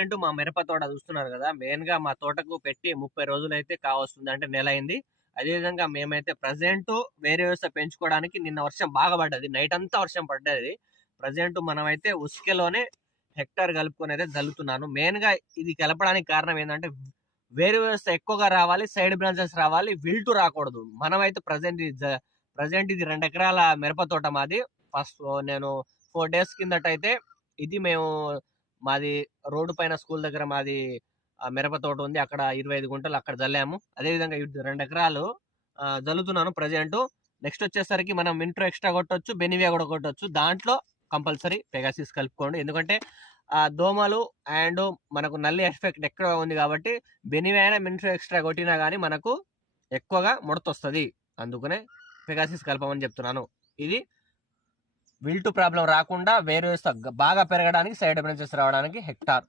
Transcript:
ఏంటో మా మిరప తోట చూస్తున్నారు కదా, మెయిన్ గా మా తోటకు పెట్టి 30 రోజులైతే కావస్తుంది, అంటే నెల అయింది. అదేవిధంగా మేమైతే ప్రజెంట్ వేరే వ్యవస్థ పెంచుకోవడానికి నిన్న వర్షం బాగా పడ్డది, నైట్ అంతా వర్షం పడ్డది. ప్రజెంట్ మనమైతే ఉసుకలోనే హెక్టార్ కలుపుకొని అయితే జల్లుతున్నాను. మెయిన్ గా ఇది కలపడానికి కారణం ఏంటంటే వేరు వ్యవస్థ ఎక్కువగా రావాలి, సైడ్ బ్రాంచెస్ రావాలి, విల్టు రాకూడదు. మనమైతే ప్రజెంట్ ఇది 2 ఎకరాల మిరప తోట మాది. ఫస్ట్ నేను 4 డేస్ కిందట అయితే ఇది మేము మాది రోడ్డు పైన స్కూల్ దగ్గర మాది మిరప తోట ఉంది, అక్కడ 25 గుంటలు అక్కడ జల్లాము. అదేవిధంగా 2 ఎకరాలు జల్లుతున్నాను ప్రజెంట్. నెక్స్ట్ వచ్చేసరికి మనం ఇంట్రో ఎక్స్ట్రా కొట్టొచ్చు, బెనివియా కూడా కొట్టొచ్చు. దాంట్లో కంపల్సరీ పెగాసిస్ కలుపుకోండి, ఎందుకంటే దోమలు అండ్ మనకు నల్లి ఎఫెక్ట్ ఎక్కువ ఉంది కాబట్టి బెనివియా అయినా ఇంట్రో ఎక్స్ట్రా కొట్టినా కానీ మనకు ఎక్కువగా ముడతొస్తుంది. అందుకనే పెగాసిస్ కలపమని చెప్తున్నాను. ఇది విల్టు ప్రాబ్లం రాకుండా వేరే బాగా పెరగడానికి, సైడ్ బ్రాంచెస్ రావడానికి హెక్టార్